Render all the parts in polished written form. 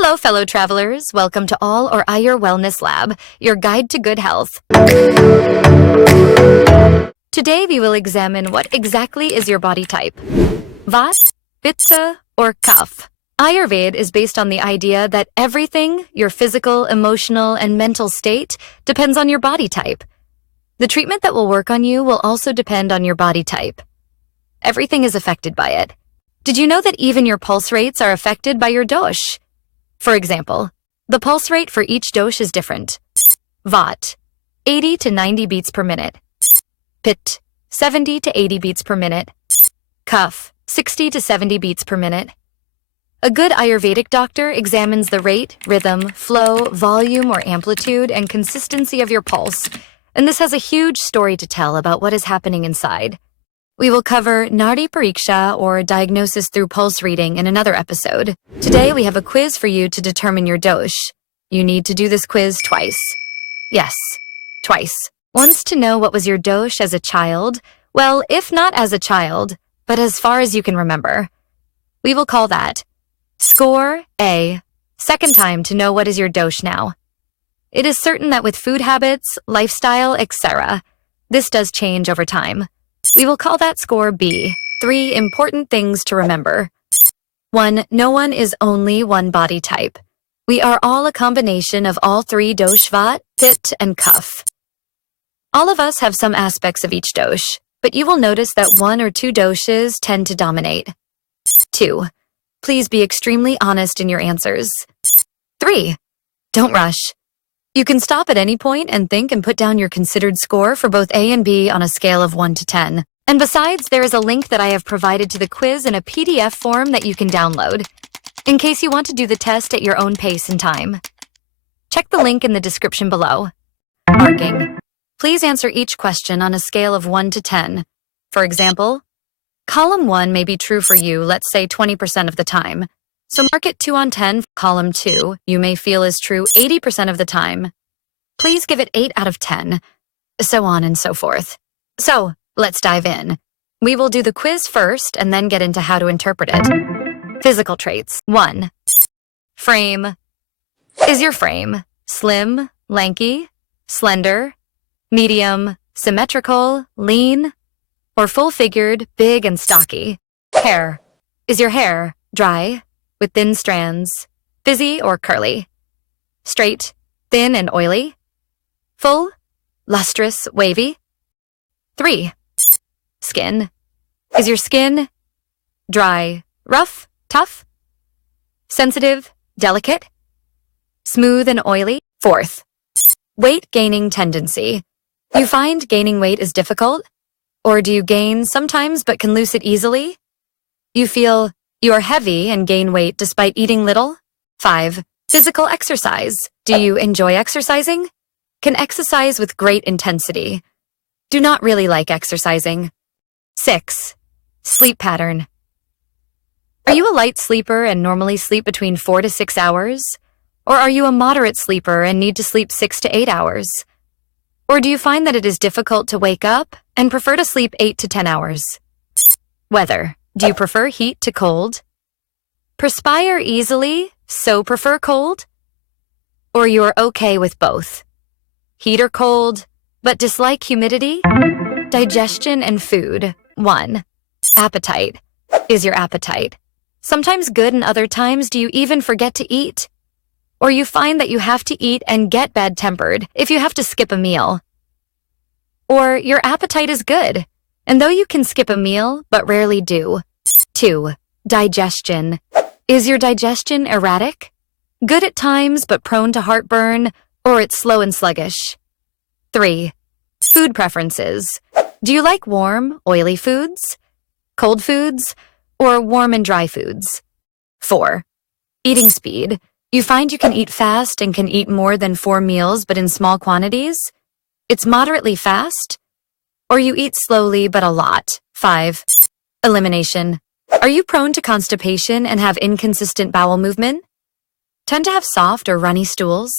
Hello, fellow travelers. Welcome to Ayur Wellness Lab, your guide to good health. Today, we will examine what exactly is your body type. Vata, Pitta, or Kapha. Ayurveda is based on the idea that everything, your physical, emotional, and mental state, depends on your body type. The treatment that will work on you will also depend on your body type. Everything is affected by it. Did you know that even your pulse rates are affected by your dosha? For example, the pulse rate for each dosha is different. Vata, 80 to 90 beats per minute. Pitta, 70 to 80 beats per minute. Kapha, 60 to 70 beats per minute. A good Ayurvedic doctor examines the rate, rhythm, flow, volume or amplitude, and consistency of your pulse, and this has a huge story to tell about what is happening inside. We will cover Nadi Pariksha, or diagnosis through pulse reading, in another episode. Today we have a quiz for you to determine your dosha. You need to do this quiz twice. Yes, twice. Once to know what was your dosha as a child, well, if not as a child, but as far as you can remember. We will call that score A. Second time to know what is your dosha now. It is certain that with food habits, lifestyle, etc., this does change over time. We will call that score B. 3 important things to remember. 1. No one is only one body type. We are all a combination of all 3 dosha: Vata, Pitta, and Kapha. All of us have some aspects of each dosha, but you will notice that 1 or 2 doshas tend to dominate. 2. Please be extremely honest in your answers. 3. Don't rush. You can stop at any point and think and put down your considered score for both A and B on a scale of 1 to 10. And besides, there is a link that I have provided to the quiz in a PDF form that you can download, in case you want to do the test at your own pace and time. Check the link in the description below. Marking. Please answer each question on a scale of 1 to 10. For example, column 1 may be true for you, let's say 20% of the time. So mark it 2 on 10. Column 2, you may feel is true 80% of the time. Please give it 8 out of 10, so on and so forth. So, let's dive in. We will do the quiz first and then get into how to interpret it. Physical traits. 1. Frame. Is your frame slim, lanky, slender, medium, symmetrical, lean, or full-figured, big and stocky? Hair. Is your hair dry, with thin strands, frizzy or curly? Straight, thin and oily? Full, lustrous, wavy? 3. Skin. Is your skin dry, rough, tough, sensitive, delicate, smooth and oily? 4th. Weight gaining tendency. You find gaining weight is difficult? Or do you gain sometimes but can lose it easily? You feel you are heavy and gain weight despite eating little? 5. Physical exercise. Do you enjoy exercising? Can exercise with great intensity? Do not really like exercising? 6. Sleep pattern. Are you a light sleeper and normally sleep between 4 to 6 hours? Or are you a moderate sleeper and need to sleep 6 to 8 hours? Or do you find that it is difficult to wake up and prefer to sleep 8 to 10 hours? Weather. Do you prefer heat to cold? Perspire easily, so prefer cold? Or you're okay with both? Heat or cold, but dislike humidity? Digestion and food. 1. Appetite. Is your appetite sometimes good and other times do you even forget to eat? Or you find that you have to eat and get bad-tempered if you have to skip a meal? Or your appetite is good, and though you can skip a meal, but rarely do? 2. Digestion. Is your digestion erratic? Good at times, but prone to heartburn, or it's slow and sluggish? 3. Food preferences. Do you like warm, oily foods, cold foods, or warm and dry foods? 4. Eating speed. You find you can eat fast and can eat more than 4 meals, but in small quantities? It's moderately fast? Or you eat slowly, but a lot? 5. Elimination. Are you prone to constipation and have inconsistent bowel movement? Tend to have soft or runny stools?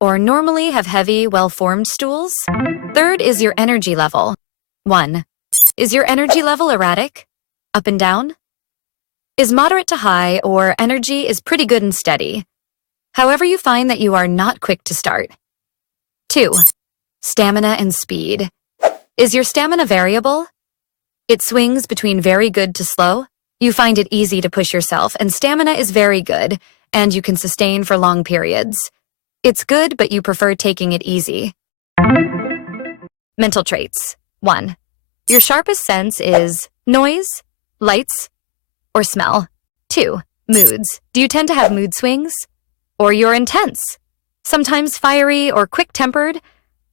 Or normally have heavy, well-formed stools? 3rd is your energy level. 1. Is your energy level erratic? Up and down? is moderate to high, or energy is pretty good and steady. However, you find that you are not quick to start. 2. Stamina and speed. Is your stamina variable? It swings between very good to slow. You find it easy to push yourself, and stamina is very good, and you can sustain for long periods. It's good, but you prefer taking it easy. Mental traits. 1. Your sharpest sense is noise, lights, or smell. 2. Moods. Do you tend to have mood swings? Or you're intense, sometimes fiery or quick-tempered,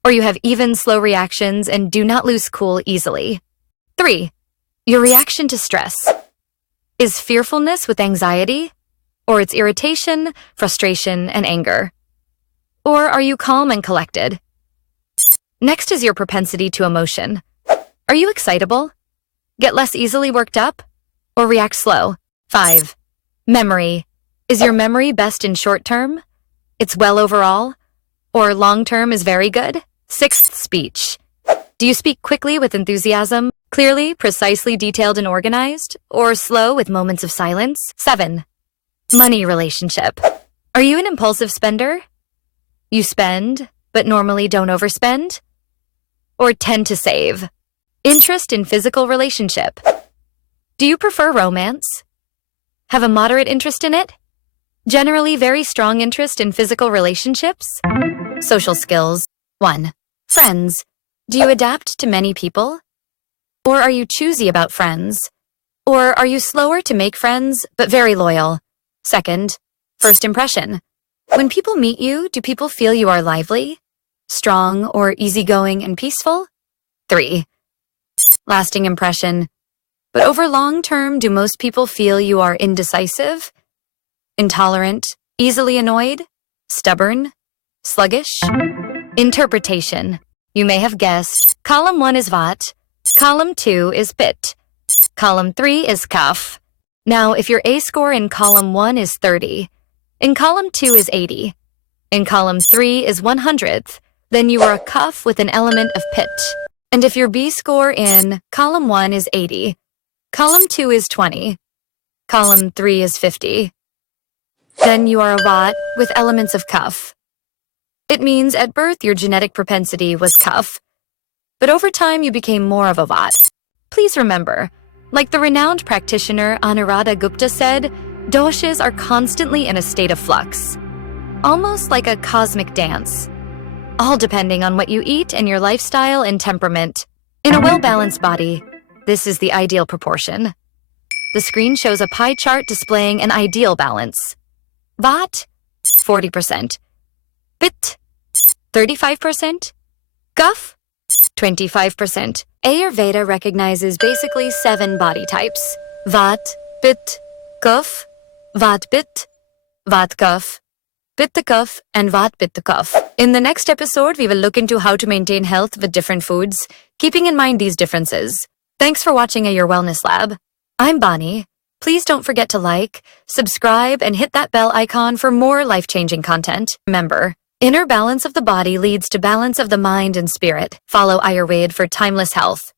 or you have even slow reactions and do not lose cool easily. 3. Your reaction to stress. Is fearfulness with anxiety, or it's irritation, frustration, and anger? Or are you calm and collected? Next is your propensity to emotion. Are you excitable? Get less easily worked up? Or react slow? 5. Memory. Is your memory best in short term? It's well overall? Or long term is very good? 6. Speech. Do you speak quickly with enthusiasm, clearly, precisely detailed and organized, or slow with moments of silence? 7. Money relationship. Are you an impulsive spender? You spend, but normally don't overspend? Or tend to save? Interest in physical relationship. Do you prefer romance? Have a moderate interest in it? Generally very strong interest in physical relationships? Social skills. 1. Friends. Do you adapt to many people? Or are you choosy about friends? Or are you slower to make friends, but very loyal? 2. First impression. When people meet you, do people feel you are lively, strong, or easygoing and peaceful? 3. Lasting impression. But over long term, do most people feel you are indecisive, intolerant, easily annoyed, stubborn, sluggish? Interpretation. You may have guessed, column 1 is Vata, column 2 is Pitta, column 3 is Kapha. Now, if your A score in column 1 is 30, in column 2 is 80, in column 3 is 100th, then you are a Kapha with an element of Pitta. And if your B score in column 1 is 80, column 2 is 20, column 3 is 50, then you are a Vata with elements of Kapha. It means at birth your genetic propensity was Kapha, but over time you became more of a Vata. Please remember, like the renowned practitioner Anuradha Gupta said, doshas are constantly in a state of flux, almost like a cosmic dance, all depending on what you eat and your lifestyle and temperament. In a well-balanced body, this is the ideal proportion. The screen shows a pie chart displaying an ideal balance. Vata, 40%. Pitta, 35%. Kapha, 25%. Ayurveda recognizes basically 7 body types. Vata, Pitta, Kapha, Vata Pitta, Vata Kapha, Pitta Kapha, and Vata Pitta Kapha. In the next episode, we will look into how to maintain health with different foods, keeping in mind these differences. Thanks for watching Ayur Wellness Lab. I'm Bonnie. Please don't forget to like, subscribe, and hit that bell icon for more life-changing content. Remember, inner balance of the body leads to balance of the mind and spirit. Follow Ayurveda for timeless health.